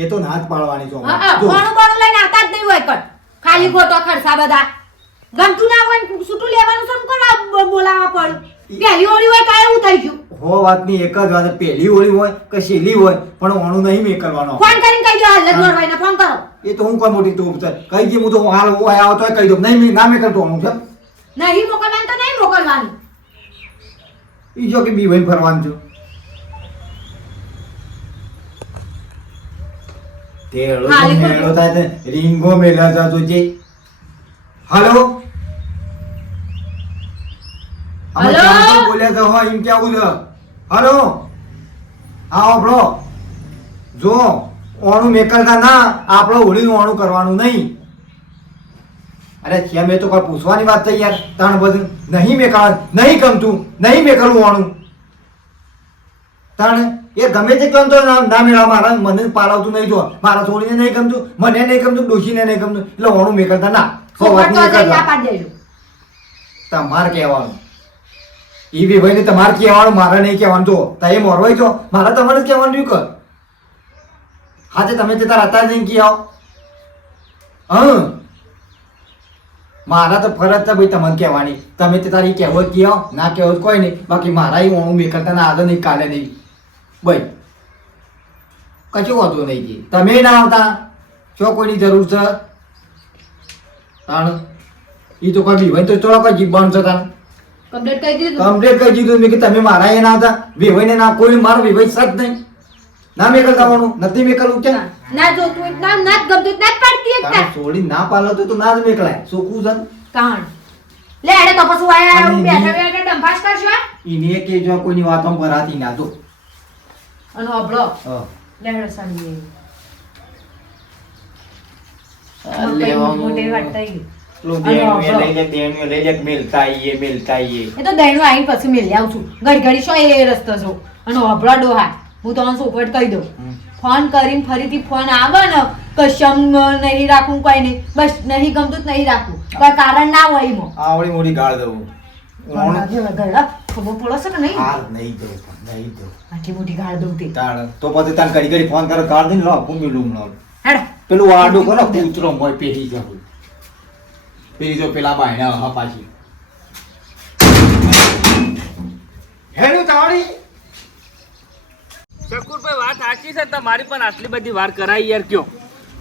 એ તો ના જ પાડવાની છો કોણું કોણું લઈને આવતા જ નહીં હોય કર ખાલી ખોટો ખર્ચા બધા ગમતું ના હોય છૂટું લેવાનું છે કોણ બોલાવા પડ્યું પહેલી હોળી હોય તો એવું થઈ ગયું હો વાતની એક જ વાત પહેલી હોળી હોય કે છેલ્લી હોય પણ ઓણું નહીં મેં કરવાનો ફોન કરીને કહી દો હાલ દોરવાઈને ફોન કરો એ તો હું કોઈ મોટી ટોપ છે કહી દે હું તો હાલ હું આવતો કહી દઉં નહીં ના મેં કરતો ઓણું છે નહીં મોકલવાનું તો નહીં મોકલવાનું ઈ જો કે બી વઈ ફરવાનું છું તેડો મેળો થાય તે રીંગો મેલા જા તો જે હાલો અમે ચાંતો બોલ્યા તો હો એમ કેવું છે હાલો આવો બ્રો જો ઓણું મેકલતા ના આપણો હોળીનું ઓણું કરવાનું નહીં અરે છે મેં તો કોઈ પૂછવાની વાત થઈ યાર તાણ બધું નહીં મેકાવ નહીં ગમતું નહીં મેકલવું ઓણું તાણ એ ગમે તે કેમ તો ના મેળા મારા મને પાલાવતું નહીં જો મારા છોડીને નહીં ગમતું મને નહીં ગમતું ડોશીને નહીં ગમતું એટલે ઓણું મેકલતા ના તમારે કહેવાનું ઈ બી ભાઈને તમારે કહેવાનું મારે નહીં કહેવાનું જો તા એ મોરવાઈ જો મારે તમારે જ કહેવાનું રહ્યું કર હાથે તમે તે તાર અત્યારે નહીં કહી આવો હા મારા તો ફરજ છે ભાઈ તમને કહેવાની તમે તે તારી કહેવો કહી આવો ના કહેવો કોઈ નહીં બાકી મારા એ ઓણું મેકલતા ના આજે નહીં કાલે નહીં ભાઈ કશું હોતું નહીં જી તમે ના આવતા જો કોઈની જરૂર છે તાણ ઈ તો કોઈ બી ભાઈ તો ચલો કોઈ જીવવાનું છે તાણ કમ્પ્લીટ કરી દીધું કમ્પ્લીટ કરી દીધું મેં કે તમે મારા અહીંયા ના આવતા વેવાઈને ના કોઈ મારો વેવાઈ સત નહીં ના મેકલ આવવાનું નથી મેકલવું કે ના જો તું ના ના ગમતું ના પાડતી એકતા છોડી ના પાલો તો ના જ મેકલાય સોકું છે કાણ લે અરે તો પછી આયા બેઠા બેઠા ડંફાસ કરશો ઈને કે જો કોઈની વાતોમાં ભરાતી ના તો અને ઓબળો હા લે હળ સાંજે લેવાનું મોટે વાત થઈ લો દેણું એ લઈ લે દેણું લઈ લે મિલતા ઈએ એ તો દૈણું આવીને પછી મેલી આવું છું ઘડી ઘડી શું એ રસ્તો છો અને ઓબળો ડોહા હું તમને સોપટ કહી દઉં ફોન કરીને ફરીથી ફોન આવે ને કશમ નહીં રાખું કોઈ નહીં બસ નહીં ગમતું જ નહીં રાખું કોઈ કારણ ના હોય એમાં આવડી મોટી ગાળ દઉં ખબર પડે છે કે નહીં હાલ નહીં દઉં નહીં દઉં આટલી મોટી ગાળ દઉં તે તાણ તો પછી તાન ઘડી ઘડી ફોન કરો ગાળ દઈને લો ભૂમી લઉં લો હેડ પેલું વાડું કરો કૂતરો મોય પેહી જાવ પેલી જો પેલા બાયણા હા પાછી હેડું તાળી શકુરભાઈ વાત સાચી છે તમારી પણ આટલી બધી વાર કરાઈ યાર કયો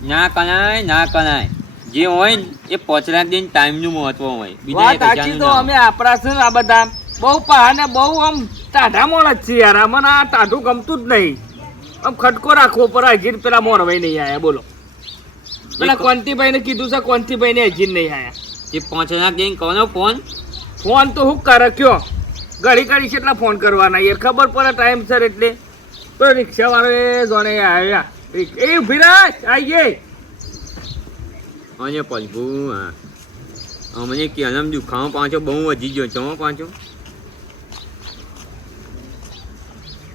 ના કણાય જે હોય ને એ પોચરા દઈને ટાઈમનું મહત્વ હોય વાત સાચી તો અમે આપણા છે ને આ બધા બહુ પહાને બહુ આમ ટાઢા મોણ જ છે યાર અમને આ ટાઢું ગમતું જ નહીં આમ ખટકો રાખવો પડે હજી પેલા મોરભાઈ નહીં આયા બોલો પેલા કોંતીભાઈ ને કીધું છે કોંતીભાઈ ને હજી નહીં આયા જે પોચરા દઈને કોનો ફોન ફોન તો હું કરે કયો ઘડી ઘડી કેટલા ફોન કરવાના યાર ખબર પડે ટાઈમ સર એટલે તો રિક્ષા વાળે જોડે આવ્યા એ વિરાજ આઈએ અને પલભુ હા અમને કેલમ દુખાવો પાંચો બહુ વધી ગયો ચો પાંચો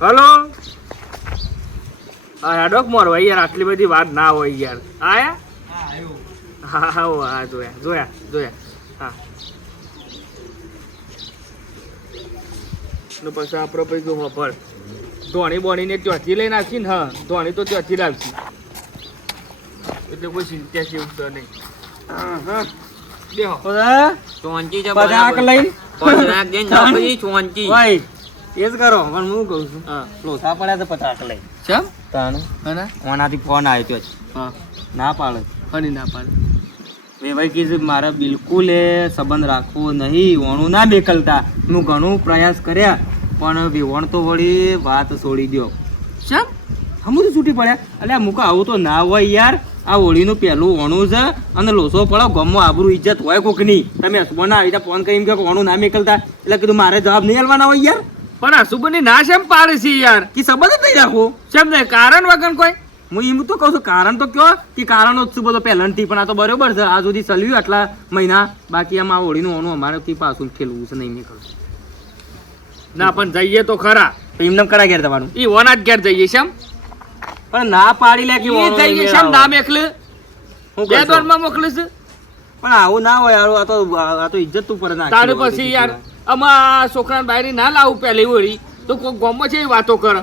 હલો હા હેડોક મોરવા યાર આટલી બધી વાત ના હોય યાર આયા હા હા જોયા હા પછી આપણો પછી જો ખબર ધોણી બોણીને ત્યાંથી લઈને આવશી ને હા ધોણી તો ત્યાંથી લાવશી એટલે કોઈ ચિંતા છે એવું નહીં દેહો ચોંચી પધાક લઈને પોચરા દઈને નોકરી ચોંચી ભાઈ એ જ કરો પણ હું કહું છું હા લોસા પડ્યા તો પતાક લઈ ચમ તાણ હે ઓનાથી ફોન આવ્યો તો હા ના પાડે હની ના પાડે મેં ભાઈ કીધું મારે બિલકુલ એ સંબંધ રાખવો નહીં ઓણું ના બેકલતા હું ઘણું પ્રયાસ કર્યા પણ વેવણ તો વળી વાત છોડી દો ચમ હમું તો છૂટી પડ્યા એટલે મૂકો આવું તો ના હોય યાર આ હોળીનું પહેલું ઓણું છે અને લોસો પડો ગમમાં આબરૂ ઇજ્જત હોય કોકની તમે હસબોના આવી ફોન કરીને કહો ઓણું ના મેકલતા એટલે કીધું મારે જવાબ નહીં આલવાના હોય યાર પણ હસુબની ના શેમ પાડે છે યાર કે સંબંધ જ નહીં રાખવો શેમ નહીં કારણ વગર કોઈ હું એમ તો કહું છું કારણ તો કયો કે કારણો જ શું બધો પહેલાંથી પણ આ તો બરોબર છે આ સુધી ચલ્યું આટલા મહિના બાકી આમ આ હોળીનું ઓણું અમારેથી પાછું ખેલવું છે નહીં નીકળવું ના પણ જઈએ તો ખરા એમને કરા ઘેર તમારું ઈ ઓના જ ઘેર જઈએ શેમ પણ ના પાડી લે કે ઈ ઓણું નહીં જઈએ શેમ મેળાવો. નામ એકલે હું બે કરશો? દોરમાં મોકલીશ પણ આવું ના હોય યાર આ તો ઇજ્જત ઉપર નાખી તારે હોય પછી છે યાર આમાં છોકરાને બાયરી ના લાવું પહેલી વળી તો કોઈ ગોમમાં છે એ વાતો કરે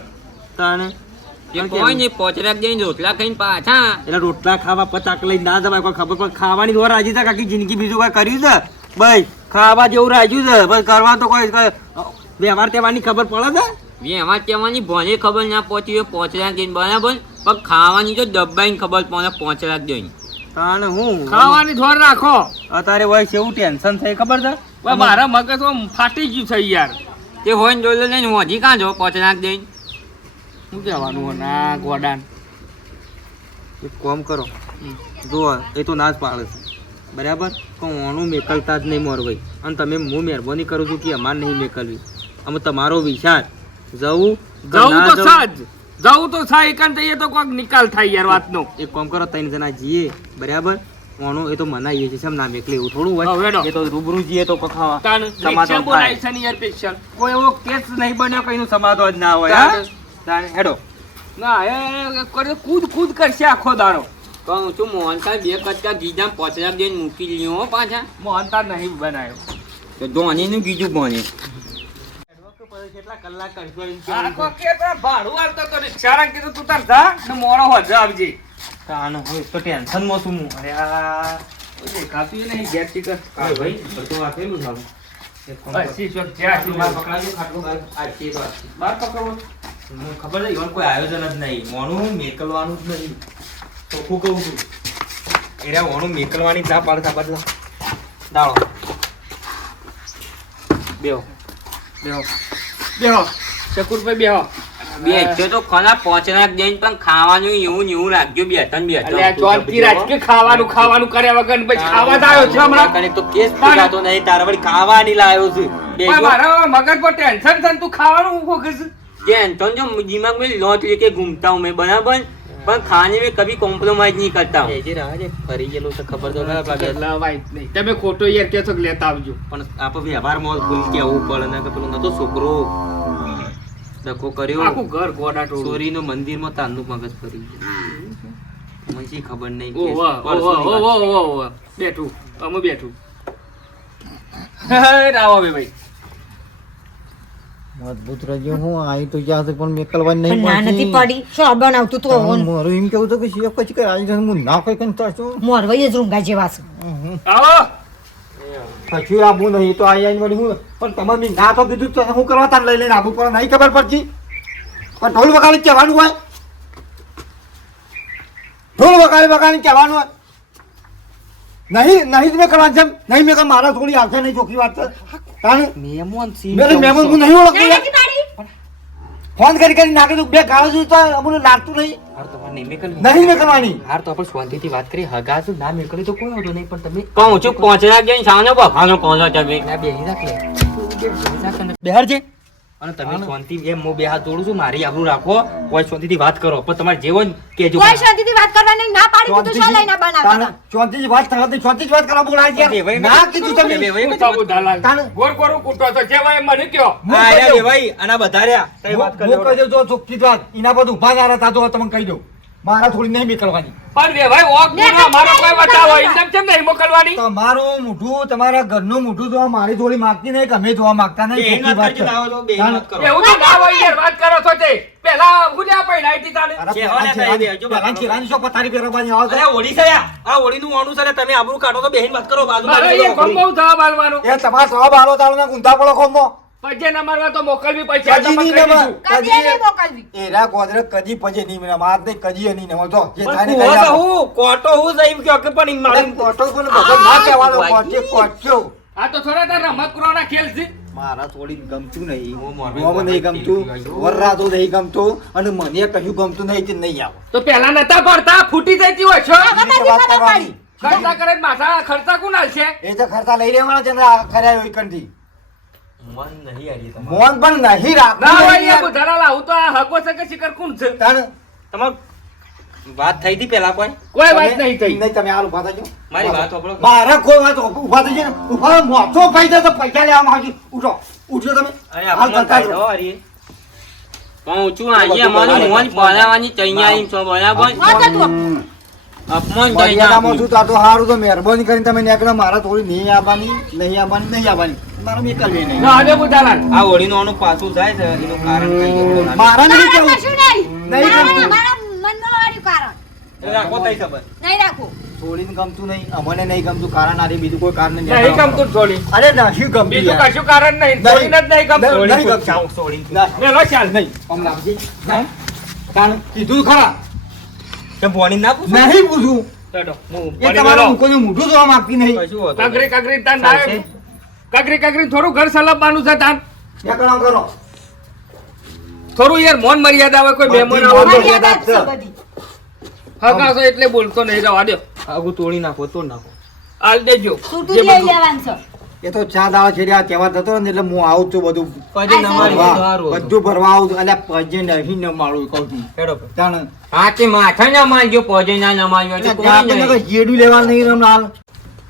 તાને એ કોઈ નહીં પોચરાક જઈને રોટલા ખાઈને પાછા એટલે રોટલા ખાવા પચાક લઈને ના જવાય કોઈ ખબર પણ ખાવાની દોર રાજી છે આખી જિંદગી બીજું કોઈ કર્યું છે ભાઈ ખાવા જેવું રાખ્યું છે બસ કરવા તો કોઈ વ્યવહાર તહેવારની ખબર પડે છે એમાં કહેવાની ભણે ખબર ના પહોંચી હોય પોચરાક જઈને બરાબર પણ ખાવાની તો દબાઈને ખબર પડે પોચરાક જઈને તાણ હું ખાવાની ધોર રાખો અત્યારે હોય કેવું ટેન્શન થઈ ખબર છે હવે મારા મગજ આમ ફાટી ગયું છે યાર તે હોય ને જોઈ લઈને હું હજી કાં જો પોચરાક જઈને શું કહેવાનું હો ના ગોડાન એક કામ કરો જુઓ એ તો ના જ પાડે છે બરાબર પણ ઓનું મેકલતા જ નહીં મોરવાઈ અને તમે હું મહેરબાની કરું છું કે અમારે નહીં મેકલવી અમે તમારો વિચાર જવું કે જવું ના તો જવું? સાજ જવું તો થાય એકાંત એ તો કોઈક નિકાલ થાય યાર વાતનો એક કામ કરો 3 જણા જઈએ બરાબર ઓનું એ તો મનાઈએ છે કેમ ના મેકલે એવું થોડું હવે હોય હેડો. એ તો રૂબરૂ જઈએ તો ખાવા તાણ સમાધાન રિક્ષા થાય. બોલાય છે ને યાર સ્પેશિયલ કોઈ એવો કેસ નહીં બન્યો કઈનું સમાધાન જ ના હોય હા તાણે હેડો ના એ કરે કૂદ કરશે આખો દાડો કહું છું મોહનથાળ 2 કટકા ઘીજામ પોચરાક જઈને મૂકી લ્યો હો પાછા મોહનતાળ નહીં બનાવ્યો તો ધોનીનું કીધું ભણે કેટલા કલાક કરશો એમ આખો કે તારા ભાડું આવતો તો રિક્ષાવાળા કીધું તું તાર જા ને મોડો હોજે આવજે તાણ હોય તો ટેન્શન માં છું હું અરે આ કોઈ દેખાતું ય નહીં ગેર ચીકર ભાઈ બધું આપેલું છે આવું. એક કામ કરો. શીશો જ્યાં તું મારે પકડાજો ખાટલું બહાર આ છે તો આ. બાર પકડો મને ખબર છે ઈવન કોઈ આયોજન જ નહીં મોણું મેકલવાનું જ નહીં ચોખ્ખું કહું છું એરા મોણું મેકલવાની જ ના પાડતા બદલા દાળો બેહો બેહો બેહો શકુરભાઈ બેહો બેઠો તો ખરા પોચરાક જઈને પણ ખાવાનું એવું ને એવું રાખજો બેઠા ને અલ્યા બેઠા ચોથી રાત કે ખાવાનું કર્યા વગર ને પછી ખાવા જ આવ્યો છે હમણાં કને તો કેસ પૂછાતો નહીં તારા વળી ખાવાની લાવ્યો છું પણ બેજો મારા મગજ પર ટેન્શન છે ને તું ખાવાનું ઊભો કરશે કે એન્ટોન જો દિમાગ में लौट लेके घूमता हूँ मैं बराबर पर खाने में कभी कॉम्प्रोमाइज नहीं करता हूँ બેજી રાહ છે ફરી ગયેલું છે ખબર તો ખરા પાકે લવાય જ નહીં તમે ખોટો યાર કે છો લેતા આવજો પણ આપણે વ્યવહારમાં ભૂલ કે આવું પડે ને કે પેલું નતો છોકરો ડખો કર્યો આખું ઘર ગોડા ટોળું ચોરીનો મંદિરમાં તારનું મગજ ફરી ગયું મને શી ખબર નહીં ઓ કે વાહ ઓ પરસોની વાહ વાત. ઓ વાહ ઓ વાહ બેઠું અમે બેઠું હે રાવો ભાઈ મજબૂત રહેજો હું આવી તો જ્યાં સુધી પણ મેકલવાની પણ ના નથી પડી શું બનાવતું તો મારું એમ કેવું હતું કે શિયા પછી કઈ આવી જશે હું ના કઈ કંટાળ છું મોરવાઈ જ રૂંગા જેવા છે આવો પછી આબુ નહીં તો આઈ આઈને વળી હું પણ તમે બી ના તો કીધું તો હું કરવા તાર લઈ લઈને આબુ પણ નહીં ખબર પડતી પણ ઢોલ વગાડી કહેવાનું હોય ઢોલ વગાડી કહેવાનું હોય નહીં જ મેં કરવાનું છે નહીં મેં મારા થોડી આવશે નહીં ચોખ્ખી વાત છે કારણ મહેમાન સી મેરે મહેમાન હું નહીં ઓળખતો ના નથી પાડી ફોન કરી નાખે તો બે ગાળો જોઈ તો અમને લાગતું નહીં હાર તમારે નહીં મેકલ નહીં મેં કરવાની હાર તો આપણે શાંતિથી વાત કરી હગા છું ના મેકલી તો કોઈ વાંધો નહીં પણ તમે કહું છું પોચરાક જઈને સાનો બફાનો કોનો તમે ના બેહી રાખ લે બેહાર છે અને તમે શાંતિ એમ હું બે હાથ જોડું છું મારી આબરૂ રાખો કોઈ શાંતિથી વાત કરો પણ તમારે જેવો ને કેજો કોઈ શાંતિથી વાત કરવાની ના પાડી તું શું લઈને બનાવતા ચોંતીજી વાત થવાથી ચોંતીજી વાત કરવા બોલાય છે ના કીધું તમે સાબુ દલાલ તાણ. ગોર ગોરું કૂટો તો કેવાય મને કયો હા અરે બે ભાઈ આના બધા રહ્યા તઈ વાત હું કરી કહી દઉં જો ચોખ્ખી જ વાત એના પર ઉભા ના રહેતા તો તમને કહી દઉં મારા થોડી નહીં મેકલવાની પણ રે ભાઈ ઓક ને ગુનો મારો કોઈ તમે બતાવો નહીં એમ કેમ નહીં મોકલવાની તમારું મોઢું તમારા ઘરનું મોઢું જોવા મારી થોડી માંગતી નહીં કે અમે જોવા માંગતા નહીં બેહીન ચોખ્ખી વાત વાત કરજો, છે. આવો તો બેહીન વાત કરો. એવું તો ના હોય યાર વાત કરો છો તે પેલા ભૂલ્યા પૈણા હતી તાને અરે ચેહવાને પેલા થઈ દે, જો પેલા ચેહરાની શું પથારી પહેરવાની આવે અરે છે? ઓળી છે આ ઓળીનું ઓણું છે ને તમે આબરૂ કાઢો તો બેહીન વાત કરો બાજુ મારે એ ગમબહુ થવા બાલવાનું એ તમારા સવા બારો તાળના ગુંધા પડો ખોમો. પજે ન મારવા તો મોકલવી પડશે આ તો કદી નહીં પકડી નમા. દીધું. કદી નહીં મોકલવી એરા ગોદરે કદી પજે નહીં મને માર નહીં કદી નહીં નમો જો જે થાય ને પણ કરી કુવો તો નાખો. હું કોટો હું જઈ ગયો કે પણ ઈ અરે મારું કોટો પણ બધો ના કહેવાનો કોટે કોટ્યો. આ તો થોડા તાર રમત કરોના ખેલ છે મારા થોડી ગમતું નહીં હું મોરબી ગોમ નહીં ગમતું વરરાતો નહીં ગમતું અને મને કશું ગમતું નહીં કે નહીં આવો તો પેલા નતા પડતા ફૂટી જતી હોય છો એ તો વાત કરવાની. ખર્ચા કરે ને માથા ખર્ચા કોણ હાલશે એ તો ખર્ચા લઈ રહેવાના છે ને આ કર્યા હોય કંઠી. મન નહીં આલી તમારું મોન પણ નહીં રાખવું ના હોય નહીં એ યાર. બુધારા લાવું તો આ હગો છે કે શિખર કોણ છે તાણ તમાર વાત થઈ હતી પેલા કોઈ કોઈ વાત તમે- નહીં થઈ નહીં તમે હાલ ઉભા થજો. મારી વાત સાંભળો. મારા કોઈ વાત ઉભા થઈ જાય ને ઉભા મોટો પૈસા તો પૈસા લેવા માંગી ઉઠો ઉઠો તમે અરે હાલ આપણે કરતા ખાઈ રહો. દો હરી. કહું છું આજે અમારું મોન પડાવવાની તૈયારી છો બરાબર વાત હતું અપમાન કરી મર્યાદામાં નાખ્યું છું તો આ તો સારું તો મહેરબાની કરીને તમે નીકળો મારા થોડી નહીં આવવાની મારા મેકલવી નહીં ના હવે બુધારા આ ઓળીનું આનું પાછું જાય છે એનું કારણ કઈ એવું ના. મારા નહીં તારે કેવું કશું નહીં નહીં ગમતું રાખો તઈ ખબર. નહીં રાખું. છોડીને ગમતું નહીં, અમને નહીં ગમતું, કારણ આરે બીજું કોઈ કારણ નહીં. નહીં ગમતું છોડી અરે નથી ગમતું બીજું યાર. કશું કારણ નહીં છોડીને જ નહીં ગમતું નહીં ગમતું. ચાવ છોડીને. ના, મેલો ચાલ નહીં. આમ લાગજે. ના. કારણ કીધું ખરા તે ભોણી ના પૂછો? નહીં પૂછું. ચાલો હું એ પડી તમારા મેલો. લોકોને મોઢું જોવા માંગતી નહીં. કશું હોતું નહીં. કાકરી તાન ચાલશે. કાકરી થોડું ઘર સલાબવાનું છે તાન એ કરો કરો. થોડું યાર મોન મર્યાદા હોય કોઈ બધી મહેમાન મોન આવે મર્યાદા જ છે મર્યાદા બધી. હકાશો એટલે બોલતો નહીં રવા દો આગું તોડી નાખો, તોડ નાખો. હાલ દેજો છૂટું જ લઈ લેવાનું છે. એ તો ચા દાવા છે આ તહેવાર થતો ને એટલે હું આવું છું બધું પછી આ નમારી ભરવા. સારું હતું. બધું ભરવા આવું છું. અલ્યા પજે નહીં ન માળું કહું છું. હેડો ભાઈ. તાણ હા તે માથા ના મારજો પોજે ના નમારજો એટલે કોઈ ત્યાં આપણને નહીં. કોઈ જેડું લેવા નહીં રમનાર.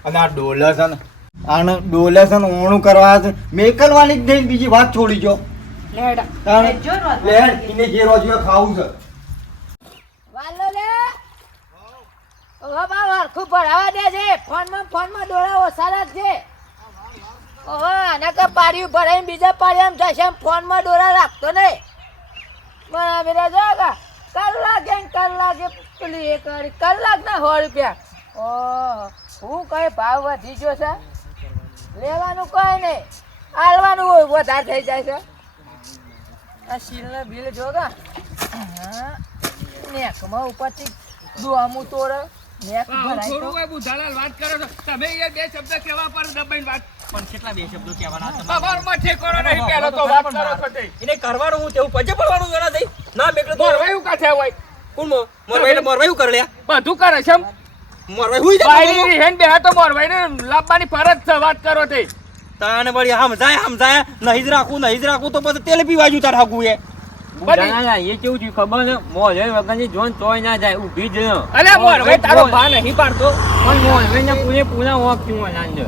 અને આ ડોલર છે ને આને ડોલર છે ને ઓણું કરવા છે મેકલવાની જ નહીં, બીજી વાત છોડી જો લેડો. તાણ લેજો રોજ. લે એને જે રોજ ખાવું છે. વાલો લે. ઓહો બા હરખું ભરાવા દે છે. ફોનમાં દોડાવો સારા જ છે. ઓહો આના કે પાડ્યું ભરાઈને બીજા પાડ્યા જશે એમ ફોનમાં દોરા રાખતો નહીં. બરાબર જો કલાકે પેલી એ કરી કલાકના 100 રૂપિયા. ઓહો હું કઈ ભાવ વધી ગયો છે. લેવાનું કઈ નહીં, આલવાનું હોય વધારે થઈ જાય છે. આ શીલના બિલ જો ગા. હા નેકમાં ઉપરથી દોમું તોડે નેક ભરાય તો થોડું બુધાલાલ વાત કરો છો તમે યાર બે શબ્દ કહેવા પર દબાઈને વાત પણ કેટલા બે શબ્દો કહેવાના તમારે? તમારમાં ઠેકોરો નહીં પહેલો તો વાત કરો છો તે એને કરવાનું હું તેવું પછી પડવાનું જોના થઈ ના બેકડે તો મોરવાયું કાઠે હોય કોણ મોરવાઈ કરે લ્યા? બધું કરે છે મોરવાઈ હુઈ જાય બાયરી હેન બે તો મોરવાઈને લાવવાની ફરજ છે વાત કરો તે તાને વળી સમજાય નહીં જ રાખું તો પછી તેલ પીવા જુ તાર હાગું એ ના, ના, એ કેવું થયું ખબર ને મોજે વગરની જોન તોય ના જાય ઊભી જ ન. અલ્યા મોરવાઈ તારો ભા નહીં પાડતો પણ મોજને પૂરેપૂરા વોક થયું હોય અંદર.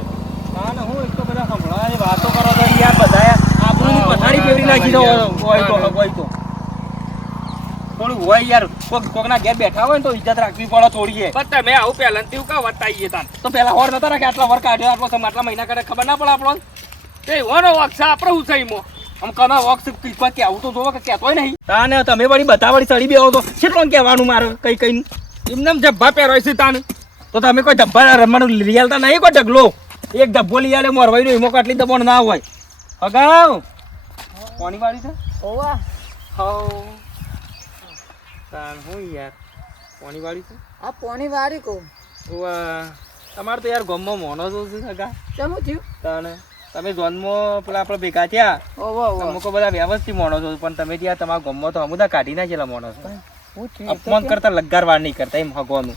તાને હું એક તો બધા સંભળાવાની વાતો કરો તો યાર બધાએ આપણું પથારી ફેરવી નાખી દો હોય તો થોડું હોય યાર કોકના ઘેર બેઠા હોય ને તો ઇજ્જત રાખવી પડે થોડી. પણ તમે આવું પહેલાથી કા વતાઈએ તાન તો પેલા હોર નતા રાખે આટલા વર કાઢ્યો આટલા મહિના કરે ખબર ના પડે આપણો તે ઓનો વક્ષ આપણે હું સહીમો આમ કના વોક્સ કીધવા કે આવું તો જોવો કે કહેતોય નહીં. તાને તમે વળી બધા વળી ચડી બેહો તો કેટલો કહેવાનું મારે કઈ એમને જબ્બા પહેરો છે તાન તો તમે કોઈ ધબ્બા રમવાનું રિયાલતા નહીં કોઈ ઢગલો એક ધબ્બો લઈ આલે મોરવાઈ નો હિમો કાટલી દબોણ ના હોય અગાઉ કોની વાળી છે ઓવા હાઉ તાન હું યાર કોની વાળી છે આ પોણી વારી કો ઓવા તમારે તો યાર ગમમાં મોનો જો છે અગા ચમું થયું તાને તમે જોનમાં પેલા આપણે ભેગા થયા ઓવો તમે કોઈ બધા વ્યવસ્થિત મોણો છો પણ તમે ત્યાં તમારા ગમમાં તો અમુદા કાઢી નાખેલા મોણો છો હું અપમાન કરતા લગાર વાર નહીં કરતા એમ હગવાનું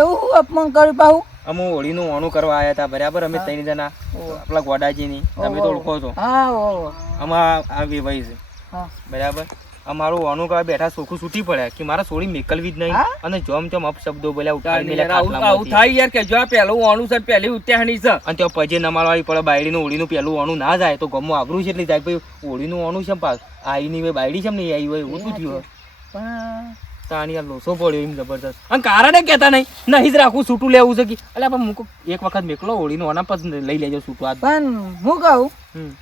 એવું અપમાન કર્યું પાહું અમે હોળીનું ઓણું કરવા આવ્યા હતા બરાબર અમે ત્રણ જણા આપણા ગોડાજીની તમે તો ઓળખો છો હા ઓવો આમાં આ વેવાઈ છે હા બરાબર અમારું ઓણું કરવા બેઠા સોખું છૂટી પડ્યા કે મારા સોળી મેકલવી જ નહીં હા? અને જમ જમ અપશબ્દો બોલ્યા ઉઠાડી યાર, આવું થાય યાર કે જો આ પહેલું ઓણું છે પહેલી ઉત્યાહણી છે અને ત્યાં પજે નમાડવાળી પડે બાયડીનું હોળીનું પેલું ઓણું ના જાય તો ગમો આબરું છે એટલે જાય ભાઈ હોળીનું ઓણું છે પાસ આઈની હોય બાયડી છે ને આવી હોય એવું શું થયું પણ તાણી યાર લોસો પડ્યો એમ જબરદસ્ત અને કારણે કહેતા નહીં જ રાખું છૂટું લેવું છે કે એટલે પણ મૂકો એક વખત મેકલો હોળીનું ઓના પછી લઈ લેજો છૂટું આ પણ હું કહું હમ.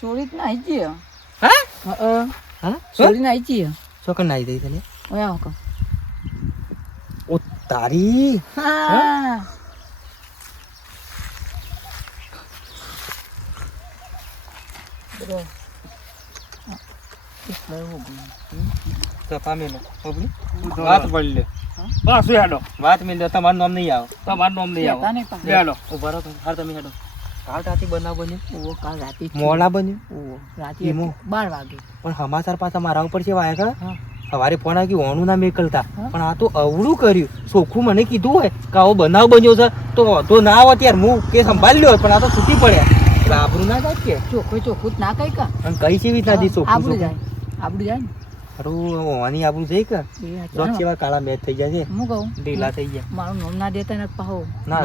સોરી ના આવી જઈએ હા હા સોરી ના આવી જઈએ શું નાઈ દઈ તને ઓયા હું કહું ઓ તારી હા કપા મેલો ઓબલી વાત પડી લે પાછું હેડો વાત મેલો તમારું નામ નહીં આવે તમારું નામ નહીં કહેતા આવો નહીં પણ. હેડો ઉભા રહો હાર તમે હેડો કાલ રાતે બનાવ બન્યો ઓવો કાલ રાતે જ મોડા બન્યો ઓવો રાતે ઈમો. 12 વાગે પણ સમાચાર પાછા મારા ઉપર છે વાયા હા. સવારે ફોન આવ્યો ઓણું ના મેકલતા પણ આ તો અવળું કર્યું સોખું મને કીધું હોય કે આવો બનાવ બન્યો છે તો વાંધો ના આવે ત્યારે હું કે સંભાળી લ્યો પણ આ તો છૂટી પડ્યા એટલે આબરું ના જાય કે ચોખ્ખું ચોખ્ખું જ ના કઈ કા અને કઈ છે રીતના દી સોખું આબરું સોખું? જાય આબરું જાય ને અરું વાની આબરું જઈ કે એ હાચું. રોજ કેવા કાળા મેચ થઈ જાય છે હું કહું ઢીલા થઈ ગયા મારું નામ ના દેતા ને પાહો ના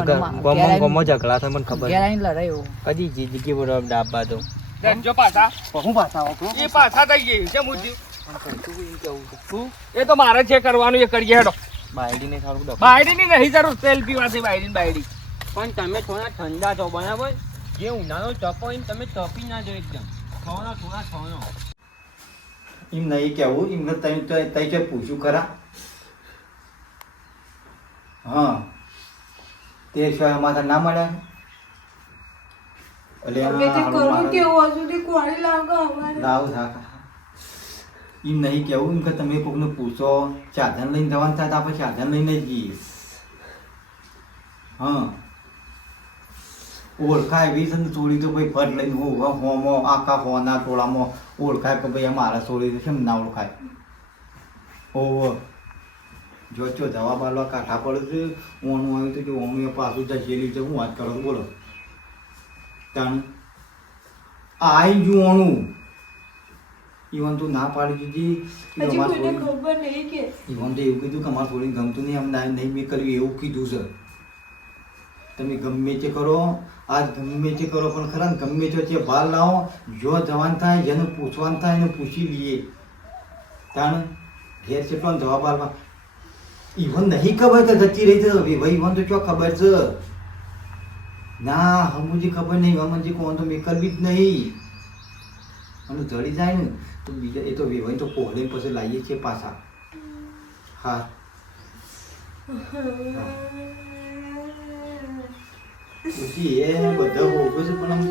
ગમો ઝઘડા થાય મને ખબર ઘેરાઈને લડાયો કદી જિંદગી પર ડાબા દઉં જો પાછા હું પાછા આવો એ પાછા થઈ ગઈ છે મુદ્દી એ તો મારે જે કરવાનું એ કરીએ હેડો બાયડીને સારું ડબ બાયડીની નહીં જરૂર તેલ પીવાથી બાયડી પણ તમે થોડા ઠંડા છો બરાબર જે ઉનાળો તપો એમ તમે તપી ના જો એકદમ થોડા થોડો એમ નહીં કેવું એમને તઈ કે પૂછ્યું ખરા હા તે સિવાય અમારા ના મળ્યા અમે તે કરું કેવું હજુ થી કોણી લાગે અમારે લાવ થા એમ નહીં કેવું કે તમે કોકને પૂછો સાધન લઈને જવાનું થાય તો આપણે સાધન લઈને જ જઈએ હા ઓળખાય એવી છે ને થોડી તો ભાઈ ફટ લઈને હોમો આખા હોના ટોળામાં ઓળખાય કે ભાઈ આ મારા છોડી તો કેમ ના ઓળખાય ઓહો જો ચો જવાબ આલવા કાંઠા પડે છે ઓનું આવ્યું તો કે ઓનું પાછું જશે એવી રીતે હું વાત કરો છો બોલો તાણ આઈ જુ ઓનું ઈવન તું ના પાડી દીધી કે હજી અમારે કોઈને થોડી ખબર નહીં કે ઈવન તો એવું કીધું કે અમારે થોડી ગમતું નહીં અમને નહીં મેં કર્યું એવું કીધું છે તમે ગમે તે કરો આજ ગમે તે કરો પણ ખરા ને ગમે તે છે બહાર લાવો જો જવાન થાય જેને પૂછવાનું થાય એને પૂછી લઈએ તાણ ઘેર છે પણ જવાબ આપવા ઈવન નહીં ખબર કે જતી રહી છે ભાઈ ઈવન તો ચો ખબર છે ના હમુજી ખબર નહીં હમુજી કોણ તો મેં કરવી જ નહીં અને જડી જાય ને તો બીજા એ તો વેવાઈ તો પોહળીને પછી લાવીએ છીએ પાછા હા પૂછી એ બધા ભોગવે છે પણ આમ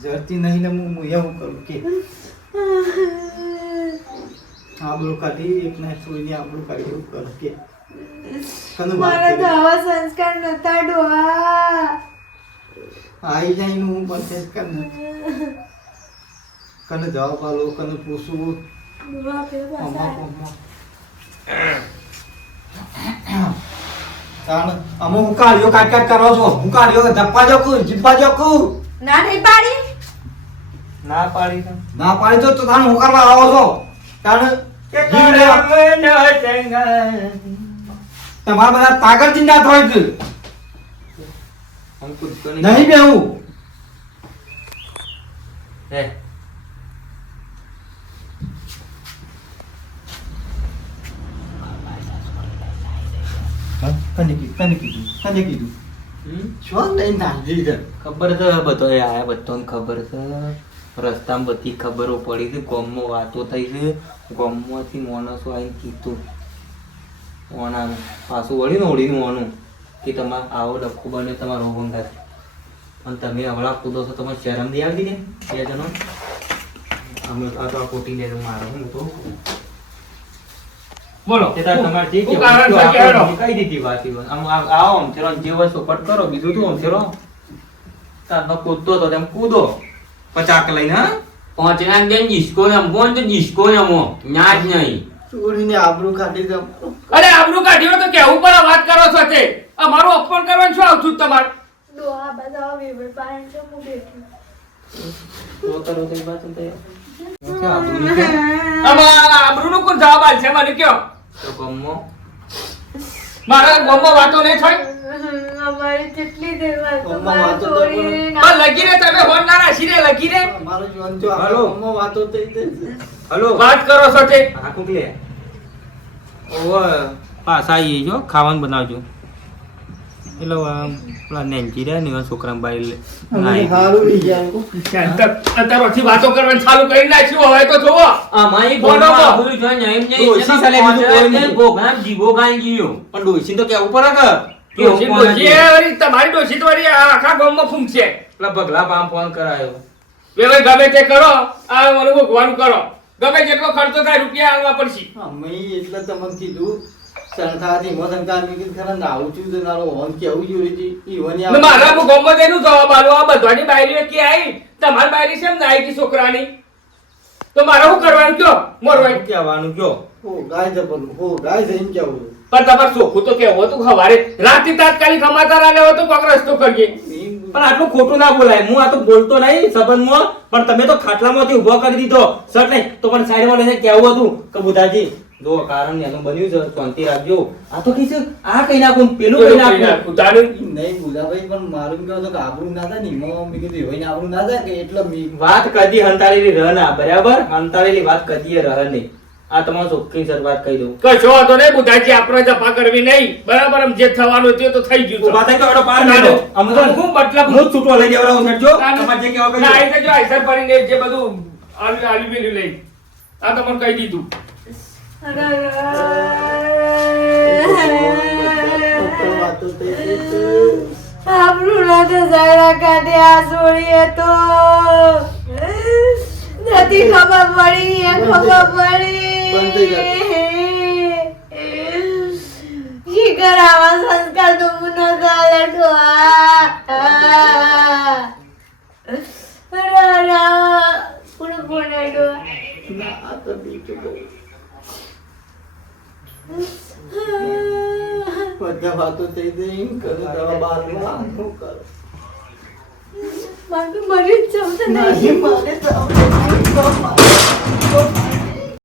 જડતી નહીં ને હું એવું કરું કે આબરૂ કાઢી એક ના છોડીને આબરૂ કાઢી એવું કરું કે મારા તો આવા સંસ્કાર નતા ડોહા આવી જાય ને હું પણ કને કને જવાબ આલો કને પૂછવું ડોહા પેલા અમા પાછા તાણ અમો હું કાઢ્યો કાટ કરો છો હું કાઢ્યો ધપ્પા જો કુ જીબ્બા જો કુ ના નહીં પાડી ના પાડી તો ના પાડી તો તાણ હું કરવા આવો છો તાણ જીવ લેવા તમારા બધા તાગર ચિંતા થાય છે હમ કુછ તો નહીં બેહું હે કને કીધું શું લઈને નાખી છે ખબર છે બધો આયા બધાને ખબર છે રસ્તામાં બધી ખબરો પડી છે ગામમાં વાતો થઈ છે ગામમાંથી માણસો આવીને કીધું ઓણાનું પાછું વળીને ઓળીનું ઓનું કે તમારે આવો ડખો બને તમારો ભંગાર અને તમે હવળા કૂદો છો તમારે શરમ દઈ આવી દે બે જણો અમે આ તો આ ખોટી લે મારો હું તો બોલો તે તાર તમારે જે શું કહેવું કારણ તો છે કે આપણે હેડો? કહી દીધી વાત ઈ. આમ આવો આમ ચલો જે વસ્તુ પટ કરો બીજું તું આમ ચલો તારનો કૂદતો તો તેમ કૂદો પચાક લઈને હા પહોંચના બેન ડિસ્કો રમવો ને તો ડિસ્કો રમો ના જ નહીં ચોરીને આબરૂ કાઢી દે અરે આબરૂ કાઢ્યો તો કેવું પર વાત કરો છો તે અમારું અપમાન કરવાનું શું આવતું તમારે ડોહા બધા વેવર પાડે છે હું બેઠી તો કરો તો ઈ વાત તો આબરૂ નો કોણ જવાબ આલશે મને કયો તો ગમો મારા ગામમાં વાતો નહીં થઈ અમારી કેટલી દેવા અમ્મા વાતો તો છોડી પણ લગી રે તમે હોન ના રાશી રે લગી રે મારો જીવન જો હાલો. આમાં વાતો થઈ જશે હલો વાત કરો છો તે હા કુકલે ઓવે પાછા આવીએ જો ખાવાનું બનાવજો એટલે પેલા નેનજી રહ્યા ને એવા છોકરાને બાઈ હારું રહી જાય અત્યારથી વાતો કરવાનું ચાલુ કરી નાખ્યું હવે તો જોવો અમારી બોલો, બોલો બોલો. બોલું જો એમ નહીં ડોશી સાલે બીજું કોઈ નહીં. પ્રોગ્રામ જીવો ગાઈ ગયો પણ ડોસી તો કેવું પડે કે ડોશી ડોશી એ વળી તમારી ડોશી તો વળી આ આખા ગામમાં ફૂંકશે પેલા ભગલા પામ ફોન કરાયો બે ભાઈ ગમે તે કરો આ મને ભગવાન કરો ગમે જેટલો ખર્ચો થાય રૂપિયા આલવા પડશે અમે એટલે તમને કીધું સંથાથી મદનકાર મી કીધું ખરા ના આવું છું તો નારો હોન કેવું જોઈ હતી ઈવની ને મારા હું ગામમાં તેનું જવાબ આલો આ બધાની બાયરીઓ કે આવી તમારી બાયરી કેમ ના આવી હતી છોકરાની તો મારે શું કરવાનું કયો મોરવાઈ કહેવાનું કયો હો ગાય જબર હો ગાય જઈને કેવું પણ તમારે ચોખ્ખું તો કેવું હતું સવારે રાતે તાત્કાલિક સમાચાર આલે હોય તો કોક રસ્તો કરીએ પણ આટલું ખોટું ના બોલાય હું આ તો બોલતો નહીં સંબંધમાં પણ તમે તો ખાટલામાંથી ઊભો કરી દીધો સર નહીં તો પણ સાઈડમાં લઈને કેવું હતું કે બુધાજી જો કારણ એનું બન્યું છે શાંતિ રાખજો આ તો કીધું આ કઈ નાખું ને પેલું કઈ નાખું નહીં ભૂલાભાઈ પણ મારું કેવું હતું કે આબરૂ ના થાય ને એમાં મેં કીધું એવાને આબરૂ ના થાય કે એટલે વાત કદી હંતાળેલી રહ ના બરાબર હંતાળેલી વાત કદી રહ નહીં આ તમારો ચોખ્ખી સર વાત કહી દઉં કશો વાંધો નહીં બુધાજી આપણે જપા કરવી નહીં બરાબર આમ જે થવાનું હતું એ તો થઈ ગયું છે. વાત તો એડો પાર ના દો અમુક શું મતલબ હું જ છૂટો લઈ દેવડાવું સર જો તમારે જે કહેવા ના, કહી આઈ તો જો આઈસર ભરીને જે બધું આલી બેલી લઈ આ તો મને કહી દીધું સારા કાઢે આ સોળીએ તો નથી ખબર પડી એ ખબર પડી શિખર આવા સંસ્કાર તો મુનો ગાલે તો પૂर्ण પૂर्ण ડો ના તો બીજું બહુ બધા વાતો થઈ ગઈ કરું દવા બાર શું કરો મારું મરી જ જવું છે નહીં મારે તો